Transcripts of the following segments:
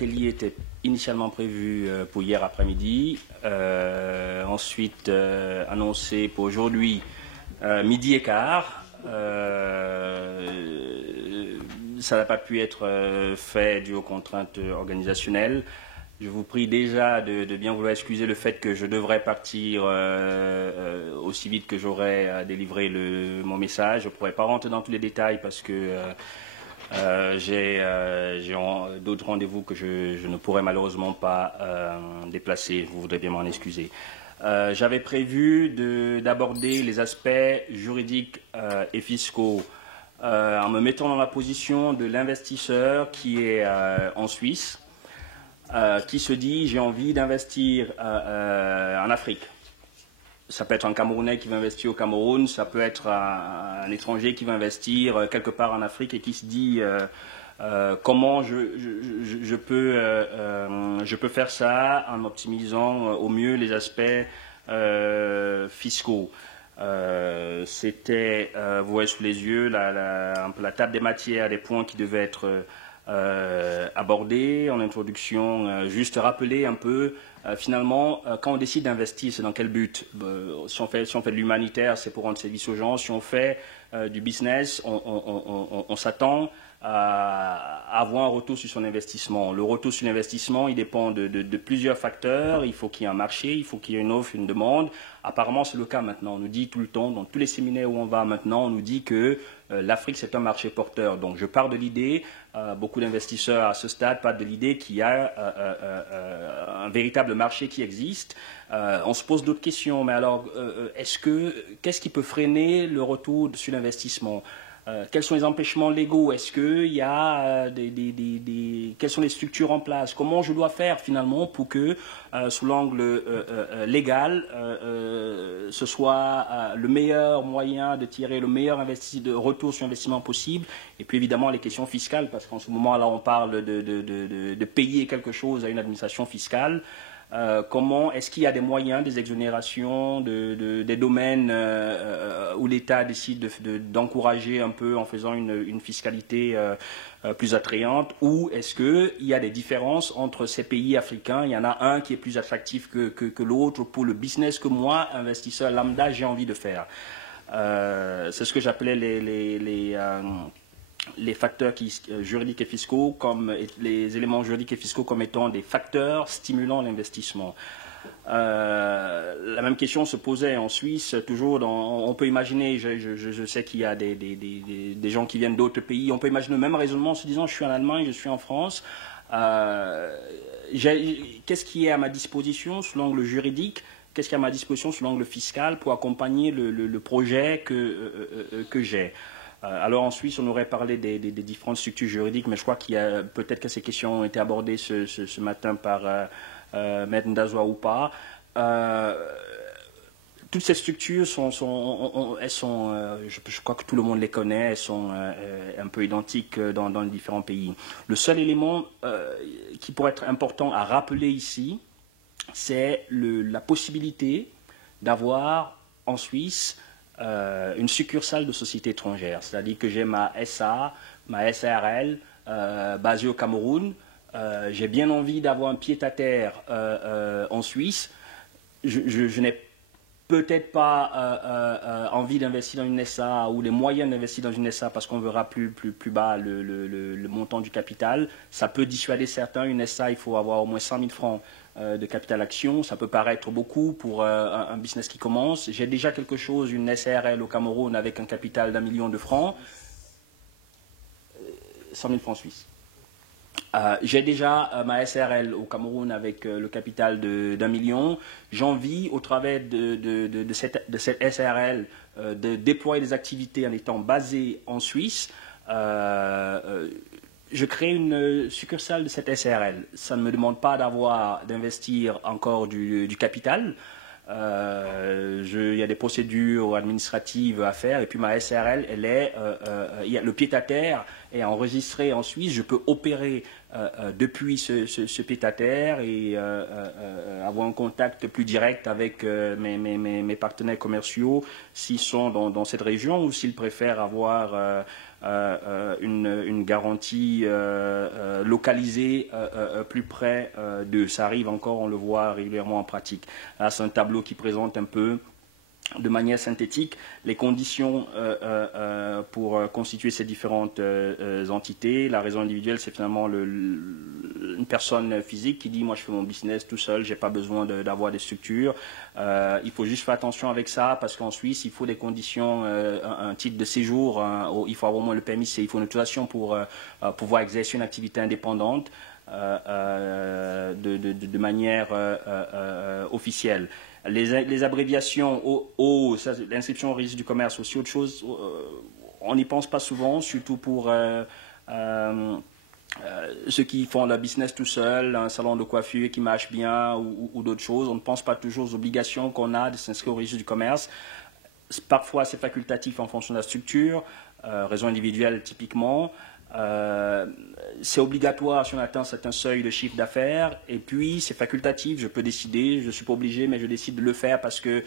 L'atelier était initialement prévu pour hier après-midi, ensuite annoncé pour aujourd'hui midi et quart. Ça n'a pas pu être fait dû aux contraintes organisationnelles. Je vous prie déjà de bien vouloir excuser le fait que je devrais partir aussi vite que j'aurai délivré mon message. Je ne pourrais pas rentrer dans tous les détails parce que j'ai d'autres rendez-vous que je ne pourrais malheureusement pas déplacer. Vous voudrez bien m'en excuser. J'avais prévu d'aborder les aspects juridiques et fiscaux en me mettant dans la position de l'investisseur qui est en Suisse, qui se dit j'ai envie d'investir en Afrique. Ça peut être un Camerounais qui va investir au Cameroun, ça peut être un étranger qui va investir quelque part en Afrique et qui se dit comment je peux faire ça en optimisant au mieux les aspects fiscaux. C'était, vous voyez sous les yeux, un peu la table des matières, des points qui devaient être abordés en introduction, juste rappeler un peu finalement, quand on décide d'investir, c'est dans quel but? Si on fait de l'humanitaire, c'est pour rendre service aux gens. Si on fait du business, on s'attend à avoir un retour sur son investissement. Le retour sur l'investissement, il dépend de plusieurs facteurs. Il faut qu'il y ait un marché, il faut qu'il y ait une offre, une demande. Apparemment, c'est le cas maintenant. On nous dit tout le temps, dans tous les séminaires où on va maintenant, on nous dit que l'Afrique, c'est un marché porteur. Donc, je pars de l'idée, beaucoup d'investisseurs à ce stade partent de l'idée qu'il y a un véritable marché qui existe. On se pose d'autres questions, mais alors, qu'est-ce qui peut freiner le retour sur l'investissement? Quels sont les empêchements légaux? Est-ce qu'il y a quelles sont les structures en place? Comment je dois faire finalement pour que, sous l'angle légal, ce soit le meilleur moyen de tirer le meilleur retour sur investissement possible? Et puis évidemment les questions fiscales, parce qu'en ce moment-là on parle de payer quelque chose à une administration fiscale. Comment est-ce qu'il y a des moyens, des exonérations, des domaines où l'État décide d'encourager un peu en faisant une fiscalité plus attrayante, ou est-ce qu'il y a des différences entre ces pays africains? Il y en a un qui est plus attractif que l'autre pour le business que moi, investisseur lambda, j'ai envie de faire. C'est ce que j'appelais les facteurs juridiques et fiscaux, les éléments juridiques et fiscaux comme étant des facteurs stimulant l'investissement. La même question se posait en Suisse, toujours on peut imaginer, je sais qu'il y a des gens qui viennent d'autres pays, on peut imaginer le même raisonnement en se disant je suis en Allemagne, je suis en France, qu'est-ce qui est à ma disposition sous l'angle juridique, qu'est-ce qui est à ma disposition sous l'angle fiscal pour accompagner le projet que j'ai. Alors en Suisse, on aurait parlé des différentes structures juridiques, mais je crois qu'il y a peut-être que ces questions ont été abordées ce matin par Maître Ndazoua ou pas. Toutes ces structures je crois que tout le monde les connaît, elles sont un peu identiques dans les différents pays. Le seul élément qui pourrait être important à rappeler ici, c'est la possibilité d'avoir en Suisse une succursale de société étrangère, c'est-à-dire que j'ai ma SA, ma SARL basée au Cameroun, j'ai bien envie d'avoir un pied-à-terre en Suisse, je n'ai peut-être pas envie d'investir dans une SA ou les moyens d'investir dans une SA parce qu'on verra plus bas le montant du capital. Ça peut dissuader certains. Une SA, il faut avoir au moins 100 000 francs de capital action. Ça peut paraître beaucoup pour un business qui commence. J'ai déjà quelque chose, une SARL au Cameroun avec un capital d'1 million de francs. 100 000 francs suisses. J'ai déjà ma SRL au Cameroun avec le capital d'1 million. J'ai envie, au travers de cette SRL, de déployer des activités en étant basé en Suisse. Je crée une succursale de cette SRL. Ça ne me demande pas d'investir encore du capital. Il y a des procédures administratives à faire et puis ma SRL, le pied-à-terre est enregistré en Suisse. Je peux opérer depuis ce pied-à-terre et avoir un contact plus direct avec mes partenaires commerciaux s'ils sont dans cette région ou s'ils préfèrent avoir une garantie localisée plus près d'eux. Ça arrive encore, on le voit régulièrement en pratique. Là, c'est un tableau qui présente un peu de manière synthétique les conditions pour constituer ces différentes entités. La raison individuelle, c'est finalement une personne physique qui dit « moi je fais mon business tout seul, j'ai pas besoin d'avoir des structures ». Il faut juste faire attention avec ça parce qu'en Suisse, il faut des conditions, un titre de séjour, il faut avoir au moins le permis, il faut une autorisation pour pouvoir exercer une activité indépendante de manière officielle. Les abréviations, l'inscription au registre du commerce, aussi autre chose, on n'y pense pas souvent, surtout pour ceux qui font leur business tout seul, un salon de coiffure qui marche bien ou d'autres choses. On ne pense pas toujours aux obligations qu'on a de s'inscrire au registre du commerce. Parfois, c'est facultatif en fonction de la structure, raison individuelle typiquement. C'est obligatoire si on atteint un certain seuil de chiffre d'affaires et puis c'est facultatif, je peux décider, je ne suis pas obligé mais je décide de le faire parce que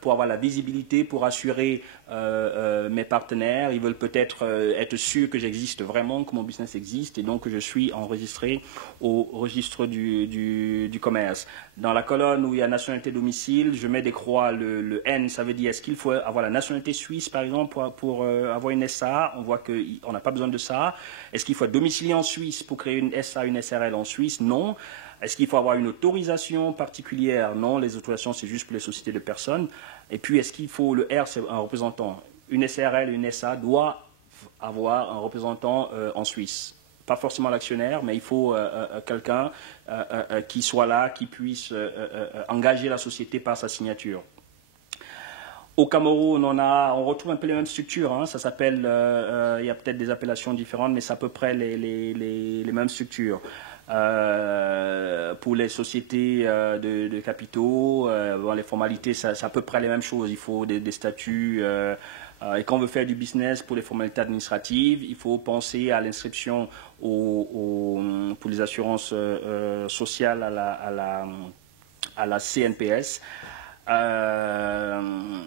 pour avoir la visibilité, pour assurer mes partenaires, ils veulent peut-être être sûrs que j'existe vraiment, que mon business existe et donc que je suis enregistré au registre du commerce. Dans la colonne où il y a nationalité domicile, je mets des croix, le N, ça veut dire est-ce qu'il faut avoir la nationalité suisse par exemple pour avoir une SA, on voit qu'on n'a pas besoin de ça. Est-ce qu'il faut être domicilié en Suisse pour créer une SA, une SRL en Suisse? Non. Est-ce qu'il faut avoir une autorisation particulière? Non, les autorisations, c'est juste pour les sociétés de personnes. Et puis, est-ce qu'il faut, le R, c'est un représentant. Une SRL, une SA doit avoir un représentant en Suisse. Pas forcément l'actionnaire, mais il faut quelqu'un qui soit là, qui puisse engager la société par sa signature. Au Cameroun, on retrouve un peu les mêmes structures. Hein. Ça s'appelle, il y a peut-être des appellations différentes, mais c'est à peu près les mêmes structures. Pour les sociétés de capitaux, les formalités, c'est à peu près les mêmes choses. Il faut des statuts. Et quand on veut faire du business pour les formalités administratives, il faut penser à l'inscription pour les assurances sociales à la CNPS.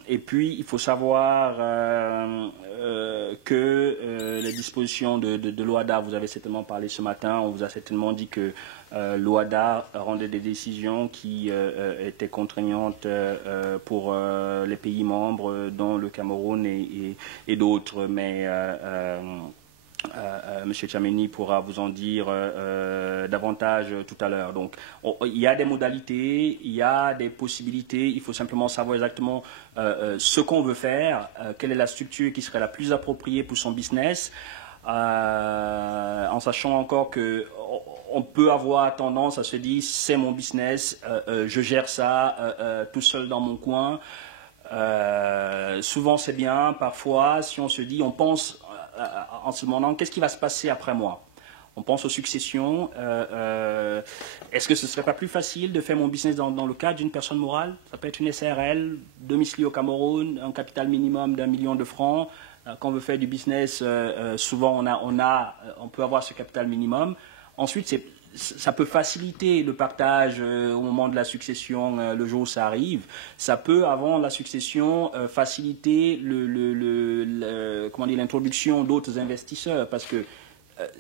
Et puis, il faut savoir que les dispositions de l'OHADA, vous avez certainement parlé ce matin, on vous a certainement dit que l'OHADA rendait des décisions qui étaient contraignantes pour les pays membres, dont le Cameroun et d'autres, mais M. Tchameni pourra vous en dire davantage tout à l'heure. Donc, il y a des modalités, il y a des possibilités, il faut simplement savoir exactement ce qu'on veut faire, quelle est la structure qui serait la plus appropriée pour son business, en sachant encore que on peut avoir tendance à se dire c'est mon business, je gère ça tout seul dans mon coin. Souvent c'est bien, parfois si on se dit, on pense en se demandant qu'est-ce qui va se passer après moi. On pense aux successions. Est-ce que ce ne serait pas plus facile de faire mon business dans le cadre d'une personne morale? Ça peut être une SARL, domiciliée au Cameroun, un capital minimum d'1 million de francs. Quand on veut faire du business, souvent on peut avoir ce capital minimum. Ensuite, ça peut faciliter le partage au moment de la succession, le jour où ça arrive. Ça peut, avant la succession, faciliter l'introduction d'autres investisseurs. Parce que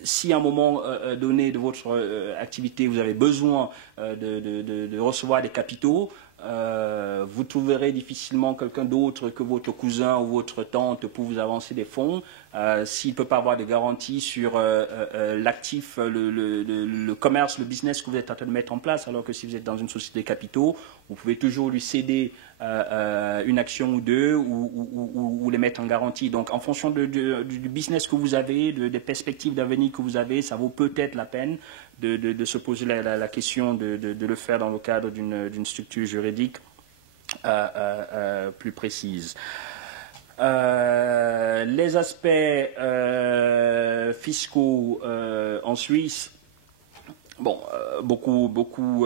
si à un moment donné de votre activité, vous avez besoin de recevoir des capitaux, vous trouverez difficilement quelqu'un d'autre que votre cousin ou votre tante pour vous avancer des fonds. S'il ne peut pas avoir de garantie sur l'actif, le commerce, le business que vous êtes en train de mettre en place, alors que si vous êtes dans une société de capitaux, vous pouvez toujours lui céder une action ou deux ou les mettre en garantie. Donc en fonction du business que vous avez, des perspectives d'avenir que vous avez, ça vaut peut-être la peine de se poser la question de le faire dans le cadre d'une structure juridique plus précise. Les aspects fiscaux en Suisse, bon, beaucoup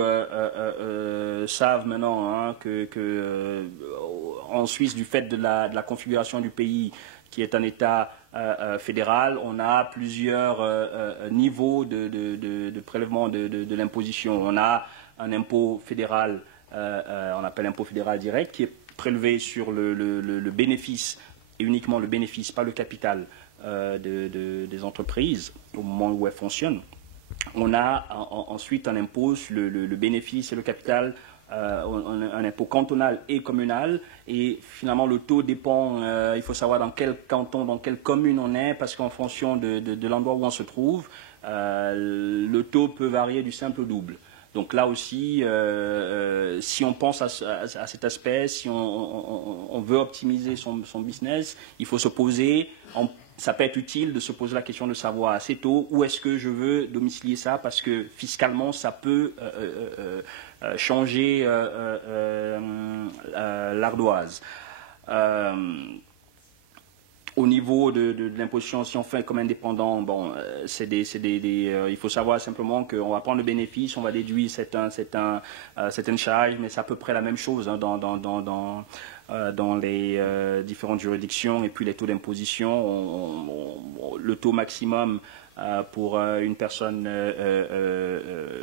savent maintenant hein, que en Suisse, du fait de la configuration du pays, qui est un État fédéral, on a plusieurs niveaux de prélèvement de l'imposition. On a un impôt fédéral, on appelle impôt fédéral direct, qui est prélevé sur le bénéfice, et uniquement le bénéfice, pas le capital des entreprises au moment où elles fonctionnent. On a ensuite un impôt sur le bénéfice et le capital, un impôt cantonal et communal, et finalement le taux dépend, il faut savoir dans quel canton, dans quelle commune on est, parce qu'en fonction de l'endroit où on se trouve, le taux peut varier du simple au double. Donc là aussi, si on pense à cet aspect, si on veut optimiser son business, il faut se poser, ça peut être utile de se poser la question de savoir assez tôt où est-ce que je veux domicilier ça, parce que fiscalement, ça peut changer l'ardoise. Au niveau de l'imposition, si on fait comme indépendant, bon, il faut savoir simplement qu'on va prendre le bénéfice, on va déduire certaines charges, mais c'est à peu près la même chose hein, dans les différentes juridictions. Et puis les taux d'imposition, le taux maximum pour une personne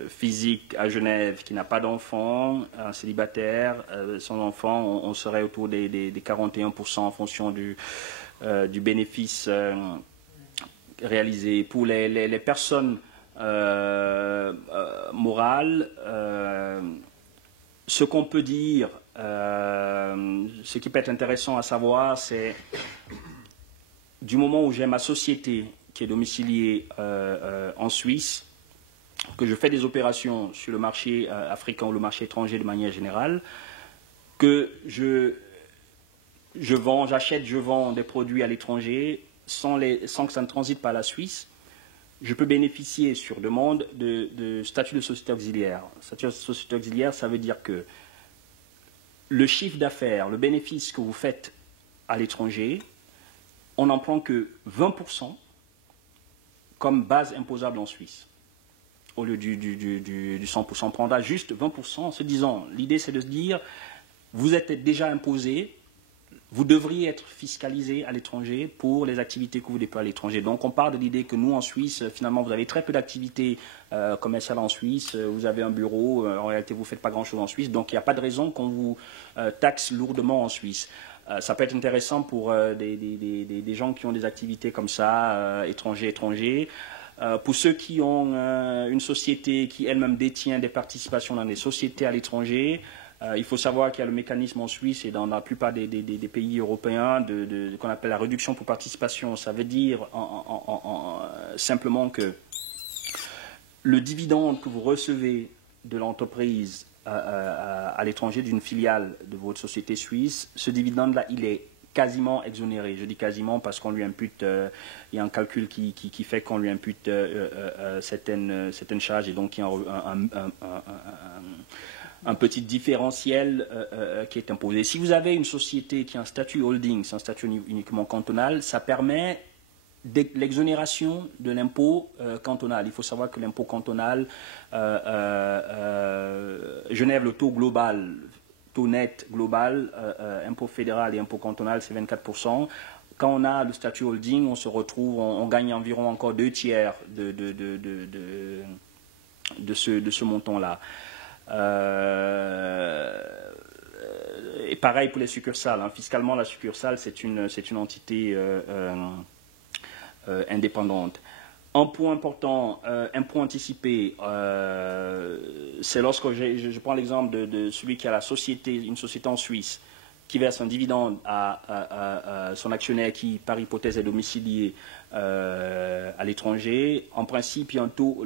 physique à Genève qui n'a pas d'enfant, un célibataire, sans enfant, on serait autour des 41% en fonction du bénéfice réalisé. Pour les personnes morales, ce qu'on peut dire, ce qui peut être intéressant à savoir, c'est du moment où j'ai ma société qui est domiciliée en Suisse, que je fais des opérations sur le marché africain ou le marché étranger de manière générale, que j'achète, je vends des produits à l'étranger sans que ça ne transite par la Suisse, je peux bénéficier sur demande de statut de société auxiliaire. Statut de société auxiliaire, ça veut dire que le chiffre d'affaires, le bénéfice que vous faites à l'étranger, on n'en prend que 20% comme base imposable en Suisse. Au lieu du 100%, on prendra juste 20% en se disant, l'idée c'est de se dire, vous êtes déjà imposé, vous devriez être fiscalisé à l'étranger pour les activités que vous déployez à l'étranger. Donc on part de l'idée que nous en Suisse, finalement vous avez très peu d'activités commerciales en Suisse, vous avez un bureau, en réalité vous ne faites pas grand chose en Suisse, donc il n'y a pas de raison qu'on vous taxe lourdement en Suisse. Ça peut être intéressant pour des gens qui ont des activités comme ça, étrangers. Pour ceux qui ont une société qui elle-même détient des participations dans des sociétés à l'étranger, il faut savoir qu'il y a le mécanisme en Suisse et dans la plupart des pays européens qu'on appelle la réduction pour participation. Ça veut dire simplement que le dividende que vous recevez de l'entreprise à l'étranger, d'une filiale de votre société suisse, ce dividende-là, il est quasiment exonéré. Je dis quasiment parce qu'on lui impute, il y a un calcul qui fait qu'on lui impute certaines charges et donc il y a un petit différentiel qui est imposé. Si vous avez une société qui a un statut holding, c'est un statut uniquement cantonal, ça permet l'exonération de l'impôt cantonal. Il faut savoir que l'impôt cantonal, Genève, le taux global, taux net global, impôt fédéral et impôt cantonal, c'est 24%. Quand on a le statut holding, on se retrouve, on gagne environ encore 2/3 de ce montant-là. Et pareil pour les succursales. Hein. Fiscalement, la succursale, c'est une entité indépendante. Un point important, impôt anticipé, c'est lorsque je prends l'exemple de celui qui a une société en Suisse, qui verse un dividende à son actionnaire qui, par hypothèse, est domicilié à l'étranger. En principe, il y a un taux,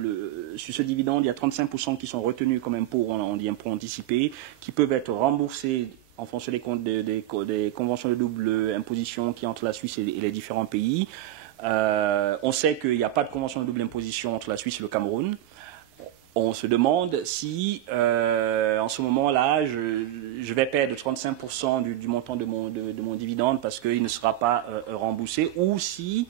sur ce dividende, il y a 35% qui sont retenus comme impôt, on dit impôt anticipé, qui peuvent être remboursés en fonction des conventions de double imposition qui entre la Suisse et les différents pays. On sait qu'il n'y a pas de convention de double imposition entre la Suisse et le Cameroun. On se demande si, en ce moment-là, je vais perdre 35% du montant de mon dividende parce qu'il ne sera pas remboursé, ou si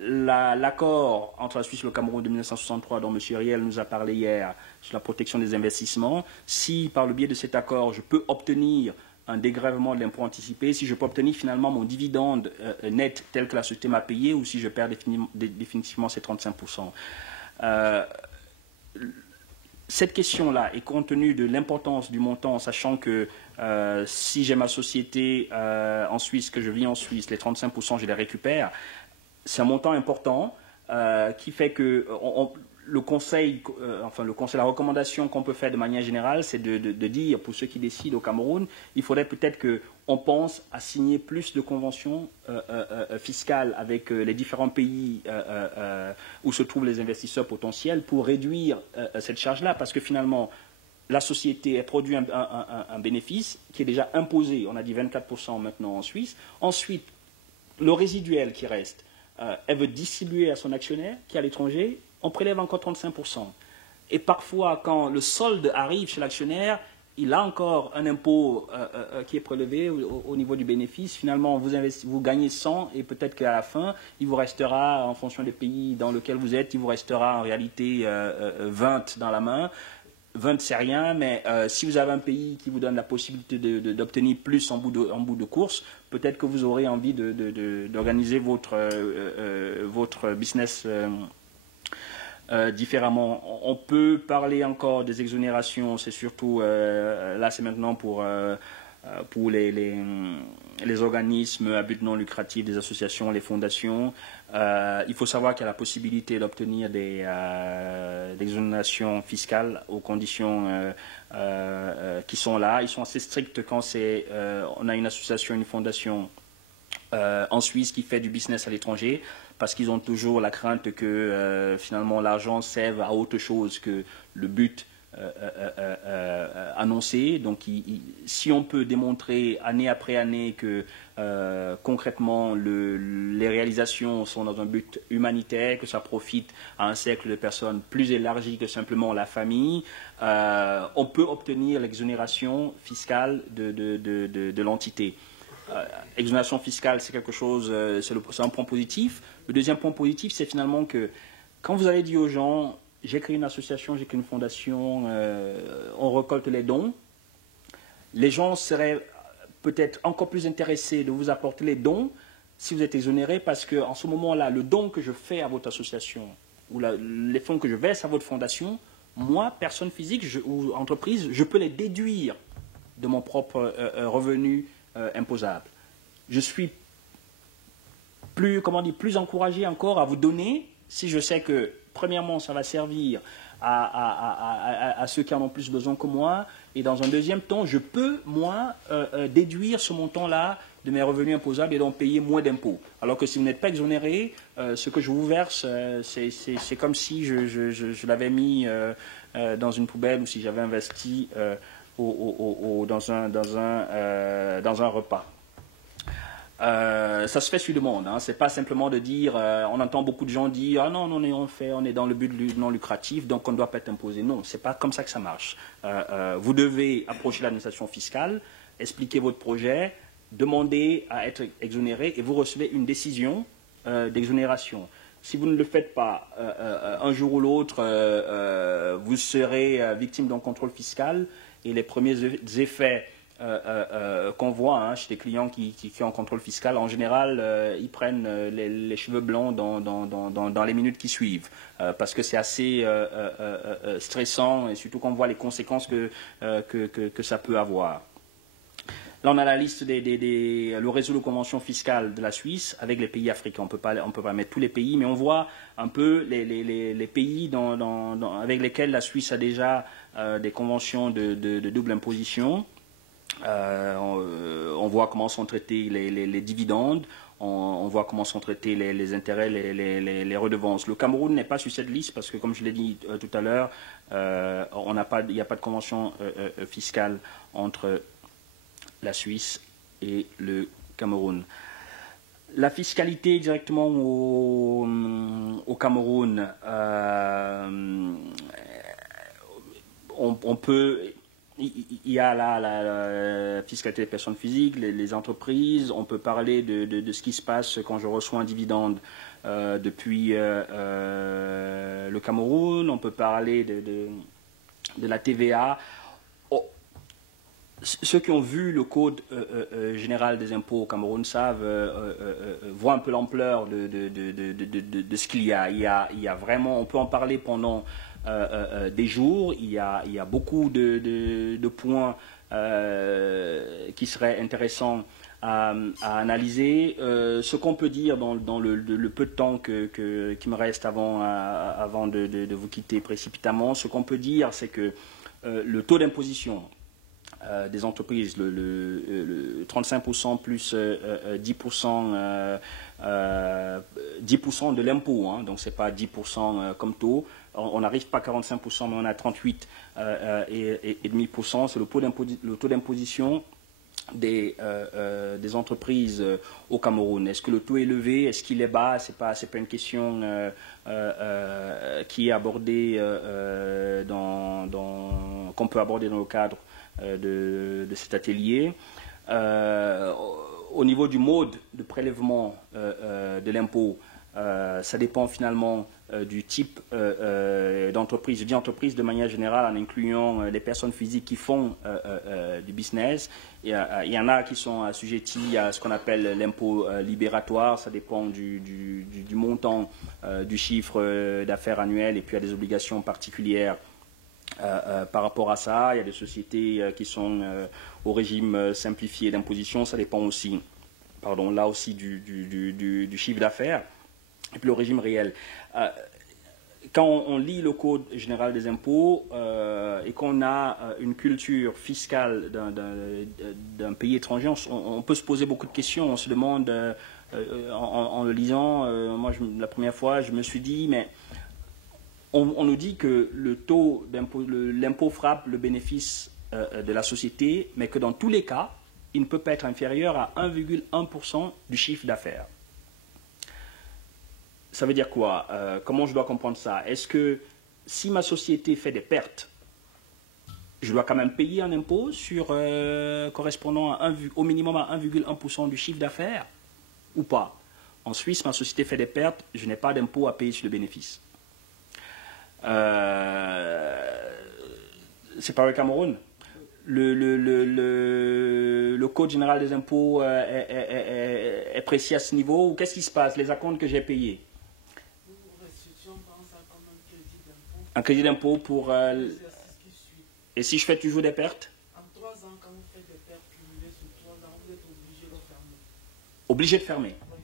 l'accord entre la Suisse et le Cameroun de 1963, dont M. Riel nous a parlé hier, sur la protection des investissements, si par le biais de cet accord, je peux obtenir un dégrèvement de l'impôt anticipé, si je peux obtenir finalement mon dividende net tel que la société m'a payé ou si je perds définitivement ces 35%. Cette question-là est compte tenu de l'importance du montant, sachant que si j'ai ma société en Suisse, que je vis en Suisse, les 35% je les récupère, c'est un montant important qui fait que le conseil, la recommandation qu'on peut faire de manière générale, c'est de dire, pour ceux qui décident au Cameroun, il faudrait peut-être qu'on pense à signer plus de conventions fiscales avec les différents pays où se trouvent les investisseurs potentiels pour réduire cette charge-là, parce que finalement, la société elle produit un bénéfice qui est déjà imposé, on a dit 24% maintenant en Suisse. Ensuite, le résiduel qui reste, elle veut distribuer à son actionnaire qui est à l'étranger, on prélève encore 35%. Et parfois, quand le solde arrive chez l'actionnaire, il a encore un impôt qui est prélevé au niveau du bénéfice. Finalement, vous gagnez 100 et peut-être qu'à la fin, il vous restera, en fonction des pays dans lesquels vous êtes, il vous restera en réalité 20 dans la main. 20, c'est rien, mais si vous avez un pays qui vous donne la possibilité d'obtenir plus en bout de course, peut-être que vous aurez envie d'organiser votre business différemment. On peut parler encore des exonérations, c'est surtout, là c'est maintenant pour les organismes à but non lucratif, des associations, les fondations. Il faut savoir qu'il y a la possibilité d'obtenir des exonérations fiscales aux conditions qui sont là. Ils sont assez stricts quand on a une association, une fondation en Suisse qui fait du business à l'étranger, parce qu'ils ont toujours la crainte que finalement l'argent serve à autre chose que le but annoncé. Donc si on peut démontrer année après année que concrètement les réalisations sont dans un but humanitaire, que ça profite à un cercle de personnes plus élargi que simplement la famille, on peut obtenir l'exonération fiscale de l'entité. Exonération fiscale, c'est quelque chose, c'est un point positif. Le deuxième point positif, c'est finalement que quand vous avez dit aux gens, j'ai créé une association, j'ai créé une fondation, on récolte les dons, les gens seraient peut-être encore plus intéressés de vous apporter les dons si vous êtes exonéré, parce qu'en ce moment-là, le don que je fais à votre association ou les fonds que je verse à votre fondation, moi, personne physique ou entreprise, je peux les déduire de mon propre revenu imposable. Je suis plus encouragé encore à vous donner si je sais que, premièrement, ça va servir à ceux qui en ont plus besoin que moi, et dans un deuxième temps, je peux, moi, déduire ce montant-là de mes revenus imposables et donc payer moins d'impôts. Alors que si vous n'êtes pas exonéré, ce que je vous verse, c'est comme si je l'avais mis dans une poubelle ou si j'avais investi dans un repas. Ça se fait sur demande, hein. C'est pas simplement de dire, on entend beaucoup de gens dire, ah non, on est dans le but non lucratif, donc on ne doit pas être imposé. Non, c'est pas comme ça que ça marche. Vous devez approcher l'administration fiscale, expliquer votre projet, demander à être exonéré et vous recevez une décision d'exonération. Si vous ne le faites pas, un jour ou l'autre, vous serez victime d'un contrôle fiscal et les premiers effets qu'on voit chez des clients qui ont un contrôle fiscal, en général, ils prennent les cheveux blancs dans les minutes qui suivent, parce que c'est assez stressant et surtout qu'on voit les conséquences que ça peut avoir. Là, on a la liste le réseau de conventions fiscales de la Suisse avec les pays africains. On ne peut pas mettre tous les pays, mais on voit un peu les pays avec lesquels la Suisse a déjà des conventions de double imposition. On voit comment sont traités les dividendes, on voit comment sont traités les intérêts, les redevances. Le Cameroun n'est pas sur cette liste parce que, comme je l'ai dit tout à l'heure, il n'y a pas de convention fiscale entre la Suisse et le Cameroun. La fiscalité directement au Cameroun, on peut... Il y a la fiscalité des personnes physiques, les entreprises. On peut parler de ce qui se passe quand je reçois un dividende depuis le Cameroun. On peut parler de la TVA. ceux qui ont vu le Code général des impôts au Cameroun savent, voient un peu l'ampleur de ce qu'il y a. Il y a vraiment, on peut en parler pendant des jours. Il y a beaucoup de points qui seraient intéressants à analyser. Ce qu'on peut dire dans le peu de temps qui me reste avant de vous quitter précipitamment, ce qu'on peut dire, c'est que le taux d'imposition des entreprises, le 35% plus 10%, 10% de l'impôt, hein, donc ce n'est pas 10% comme taux. On n'arrive pas à 45%, mais on a 38,5%. C'est le taux d'imposition des entreprises au Cameroun. Est-ce que le taux est élevé? Est-ce qu'il est bas? C'est pas une question qui est abordée qu'on peut aborder dans le cadre de cet atelier. Au niveau du mode de prélèvement de l'impôt, ça dépend finalement du type d'entreprise. Je dis entreprise de manière générale en incluant les personnes physiques qui font du business. Il y en a qui sont assujettis à ce qu'on appelle l'impôt libératoire. Ça dépend du montant du chiffre d'affaires annuel, et puis il y a des obligations particulières par rapport à ça. Il y a des sociétés qui sont au régime simplifié d'imposition. Ça dépend aussi, là aussi du chiffre d'affaires. Et puis le régime réel. Quand on lit le Code général des impôts et qu'on a une culture fiscale d'un pays étranger, on peut se poser beaucoup de questions. On se demande, en le lisant, moi la première fois, je me suis dit, mais on nous dit que le taux d'impôt, l'impôt frappe le bénéfice de la société, mais que dans tous les cas, il ne peut pas être inférieur à 1,1% du chiffre d'affaires. Ça veut dire quoi? Comment je dois comprendre ça? Est-ce que si ma société fait des pertes, je dois quand même payer un impôt correspondant au minimum à 1,1% du chiffre d'affaires ou pas? En Suisse, ma société fait des pertes, je n'ai pas d'impôt à payer sur le bénéfice. C'est pas le Cameroun. Le Code général des impôts est précis à ce niveau, ou qu'est-ce qui se passe? Les acomptes que j'ai payés. Un crédit d'impôt pour... et si je fais toujours des pertes? En 3 ans, quand vous faites des pertes cumulées sur 3 ans, vous êtes obligé de fermer. Obligé de fermer? Oui.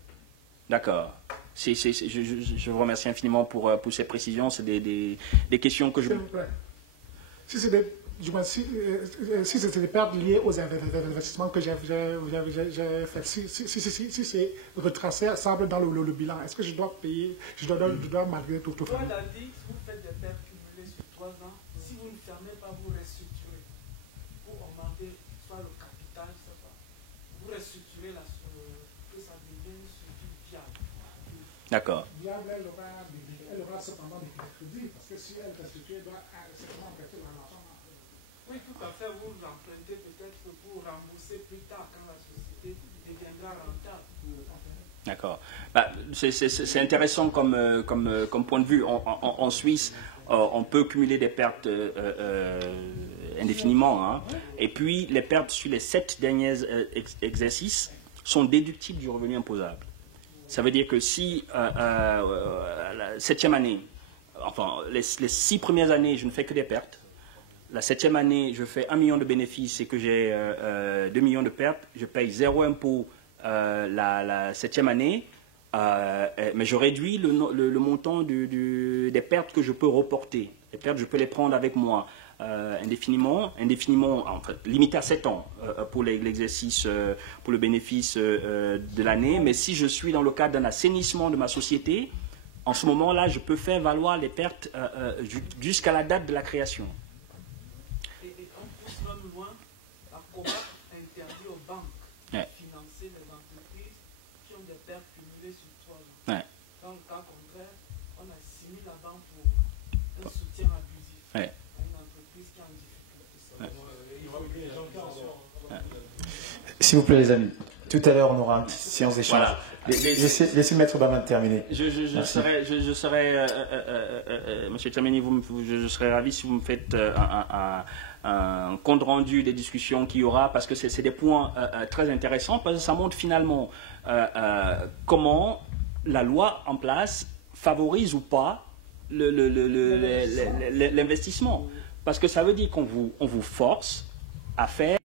D'accord. Je vous remercie infiniment pour ces précisions. C'est des questions que je... S'il vous plaît. Si c'est des pertes liées aux investissements que j'ai fait, si c'est retracé, semble dans le bilan, est-ce que je dois payer, je dois malgré tout faire? Toi, David, vous faites des pertes cumulées sur 3 ans. Si vous ne fermez pas, vous restructurez. Pour augmenter soit le capital, soit pas. Vous restructurez que ça devienne une structure viable. D'accord. Viable, elle aura cependant des crédits, parce que si elle restructure, elle doit certainement emprunter dans l'argent. Oui, tout à fait. Vous empruntez peut-être pour rembourser plus tard quand la société deviendra rentable. D'accord. Bah, c'est intéressant comme point de vue. En Suisse, on peut cumuler des pertes indéfiniment. Hein. Et puis, les pertes sur les 7 derniers exercices sont déductibles du revenu imposable. Ça veut dire que si la 7e année, enfin, les 6 premières années, je ne fais que des pertes. La 7e année, je fais 1 million de bénéfices et que j'ai 2 millions de pertes, je paye 0 impôt la 7e année, mais je réduis le montant des pertes que je peux reporter. Les pertes, je peux les prendre avec moi indéfiniment, en fait, limité à 7 ans pour l'exercice, pour le bénéfice de l'année. Mais si je suis dans le cadre d'un assainissement de ma société, en ce moment-là, je peux faire valoir les pertes jusqu'à la date de la création. Et on pousse même loin, la COMAC interdit aux banques de financer les entreprises qui ont des pertes cumulées sur 3 ans. Ouais. Dans le cas contraire, on assimile la banque pour un soutien abusif à une entreprise qui est en difficulté. S'il vous plaît, les amis, tout à l'heure, on aura une séance d'échange. Voilà. Laissez Maître Baman terminer. Je serais Monsieur Tchameni, je serais ravi si vous me faites un compte rendu des discussions qu'il y aura, parce que c'est des points très intéressants, parce que ça montre finalement comment la loi en place favorise ou pas l'investissement. Parce que ça veut dire qu'on vous force à faire